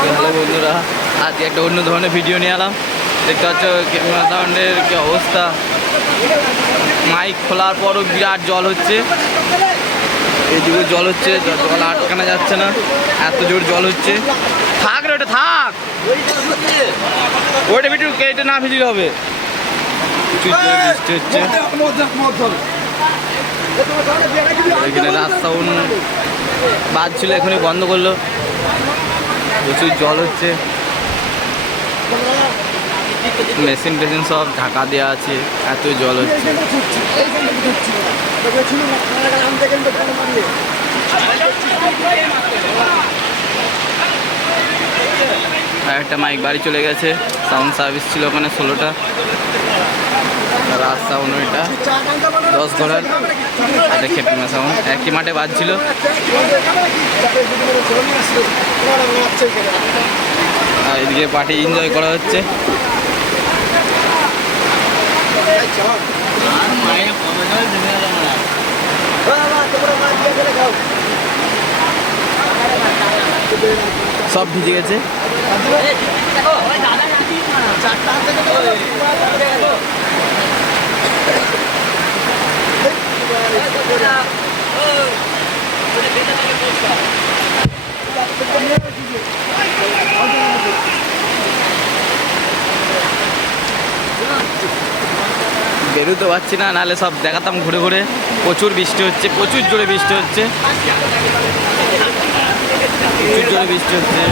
Hello বন্ধুরা, আজকে একটা অন্য ধরনের ভিডিও নিয়ে এলাম। দেখতে পাচ্ছ ক্যামেরা সাউন্ডের কি অবস্থা। মাইক খোলার পরও বিরাট জল হচ্ছে, এইদিকে জল হচ্ছে, জল আটকানো যাচ্ছে না, এত জোর জল হচ্ছে। থাক রে, ওটা থাক, ওইটা একটু কেটে না ভিজিয়ে হবে। বৃষ্টি হচ্ছে এখানে, রাস্তা বাজছিল, এখনই বন্ধ করলো। প্রচুর জল হচ্ছে, মেশিন টেশিন সব ঢাকা দেওয়া আছে, এত জল হচ্ছে। আর একটা মাইক বাড়ি চলে গেছে, সাউন্ড সার্ভিস ছিল ওখানে 16টা, রাস্তা 19টা, 10 ঘোড়ার একটা খেপিমা সাউন্ড একই মাঠে বাজছিল। আর এদিকে পার্টি এনজয় করা হচ্ছে। সব ভিজে গেছে। বেরোতে পারছি না, নাহলে সব দেখাতাম ঘুরে ঘুরে। প্রচুর বৃষ্টি হচ্ছে, প্রচুর জোরে বৃষ্টি হচ্ছে, প্রচুর জোরে বৃষ্টি হচ্ছে।